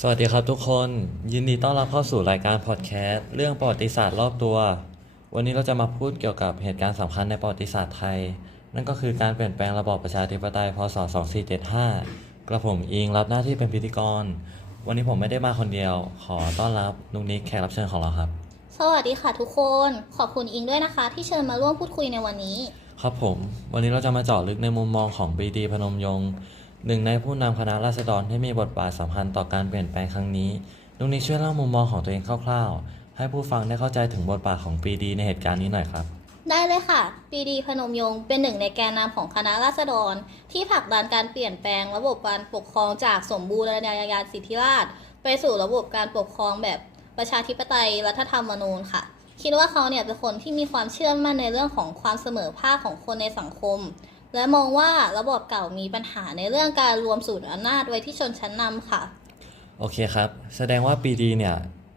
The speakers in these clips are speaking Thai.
สวัสดีครับทุกคน ยินดีต้อนรับเข้าสู่รายการพอดแคสต์เรื่องประวัติศาสตร์รอบตัว วันนี้เราจะมาพูดเกี่ยวกับเหตุการณ์สำคัญในประวัติศาสตร์ไทย นั่นก็คือการเปลี่ยนแปลงระบอบประชาธิปไตยพศ 2475 กระผมอิงรับหน้าที่เป็นพิธีกร วันนี้ผมไม่ได้มาคนเดียว ขอต้อนรับนุกนิกแขกรับเชิญของเราครับ สวัสดีค่ะทุกคนขอบคุณอิงด้วยนะคะ ที่เชิญมาร่วมพูดคุยในวันนี้ ครับผม วันนี้เราจะมาเจาะลึกในมุมมองของปรีดีพนมยงค์ หนึ่งในผู้นำคณะราษฎรที่มีบทบาทสำคัญต่อการเปลี่ยนแปลงครั้งนี้นุกนิกช่วยเล่ามุมมองของตัวเองคร่าวๆ ให้ผู้ฟังได้เข้าใจถึงบทบาทของปรีดีในเหตุการณ์นี้หน่อยครับได้เลยค่ะปรีดีพนมยงค์เป็นหนึ่งในแกนนำของคณะราษฎร ที่ผลักดันการเปลี่ยนแปลงระบบการปกครองจากสมบูรณาญาสิทธิราช ไปสู่ระบบการปกครองแบบประชาธิปไตยรัฐธรรมนูญค่ะ คิดว่าเขาเนี่ยเป็นคนที่มีความเชื่อมั่นในเรื่องของความเสมอภาคของคนในสังคม และมองว่าระบบเก่ามีปัญหาในเรื่องการรวมศูนย์อำนาจไว้ที่ชนชั้นนำค่ะ โอเคครับ แสดงว่าปรีดีเนี่ย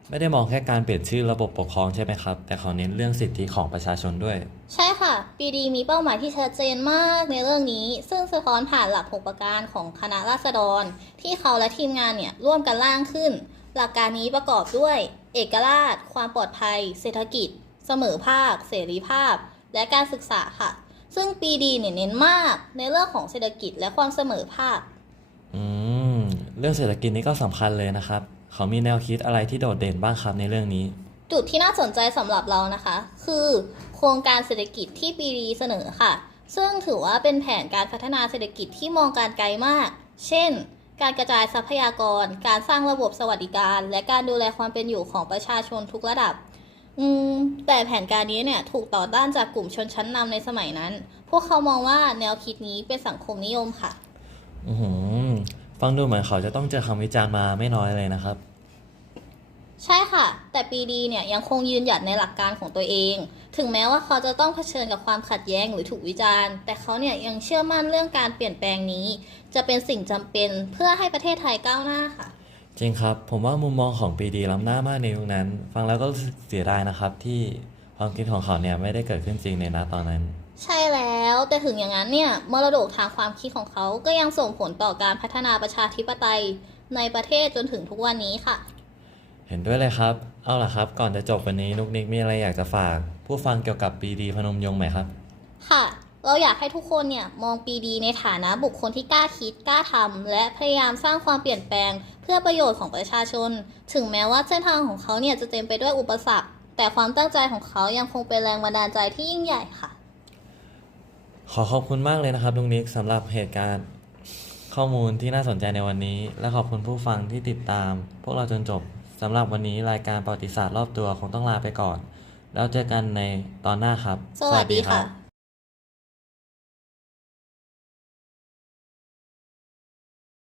ไม่ได้มองแค่การเปลี่ยนชื่อระบบปกครองใช่ไหมครับ แต่เขาเน้นเรื่องสิทธิของประชาชนด้วย ใช่ค่ะ ปีดีมีเป้าหมายที่ชัดเจนมากในเรื่องนี้ ซึ่งสะท้อนผ่านหลัก6ประการของคณะราษฎร ที่เขาและทีมงานเนี่ยร่วมกันร่างขึ้น หลักการนี้ประกอบด้วย เอกราช ความปลอดภัย เศรษฐกิจ เสมอภาค เสรีภาพ และการศึกษาค่ะ ซึ่งปีดีเนี่ยเน้นมากในเรื่องของเศรษฐกิจและความเสมอภาค อืม เรื่องเศรษฐกิจนี่ก็สำคัญเลยนะครับ เขามีแนวคิดอะไรที่โดดเด่นบ้างครับในเรื่องนี้ จุดที่น่าสนใจสำหรับเรานะคะ คือโครงการเศรษฐกิจที่ปีดีเสนอค่ะ ซึ่งถือว่าเป็นแผนการพัฒนาเศรษฐกิจที่มองการไกลมาก เช่น การกระจายทรัพยากร การสร้างระบบสวัสดิการ และการดูแลความเป็นอยู่ของประชาชนทุกระดับ อืม แต่แผนการนี้เนี่ยถูกต่อต้านจากกลุ่มชนชั้นนำในสมัยนั้น พวกเขามองว่าแนวคิดนี้เป็นสังคมนิยมค่ะ อือหือฟังดูเหมือนเขาจะต้องเจอคำวิจารณ์มาไม่น้อยเลยนะครับ ใช่ค่ะ แต่ปีดีเนี่ยยังคงยืนหยัดในหลักการของตัวเอง ถึงแม้ว่าเขาจะต้องเผชิญกับความขัดแย้งหรือถูกวิจารณ์ แต่เขาเนี่ยยังเชื่อมั่นเรื่องการเปลี่ยนแปลงนี้ จะเป็นสิ่งจำเป็นเพื่อให้ประเทศไทยก้าวหน้าค่ะ จริงครับ ผมว่ามุมมองของปรีดีล้ำหน้ามากในยุคนั้น ฟังแล้วก็รู้สึกเสียดายนะครับ ที่ความคิดของเขาเนี่ยไม่ได้เกิดขึ้นจริงในนาตอนนั้น ใช่แล้วแต่ถึงอย่างนั้นเนี่ยมรดกทางความคิดของเขาก็ยังส่งผลต่อการพัฒนาประชาธิปไตยในประเทศจนถึงทุกวันนี้ค่ะ เห็นด้วยเลยครับ เอาล่ะครับ ก่อนจะจบวันนี้นุกนิกมีอะไรอยากจะฝาก ผู้ฟังเกี่ยวกับปรีดีพนมยงค์ไหมครับ ค่ะ เราอยากให้ทุกคนเนี่ยมองปีดีในฐานะบุคคลที่กล้าคิดกล้าทำและพยายามสร้างความเปลี่ยนแปลง เพื่อประโยชน์ของประชาชน ถึงแม้ว่าเส้นทางของเขาเนี่ยจะเต็มไปด้วยอุปสรรค แต่ความตั้งใจของเขายังคงเป็นแรงบันดาลใจที่ยิ่งใหญ่ค่ะ ขอขอบคุณมากเลยนะครับนุกนิกสำหรับเหตุการณ์ข้อมูลที่น่าสนใจในวันนี้ และขอบคุณผู้ฟังที่ติดตาม พวกเราจนจบสำหรับวันนี้รายการประวัติศาสตร์รอบตัวคงต้องลาไปก่อน แล้วเจอกันในตอนหน้าครับ สวัสดีค่ะ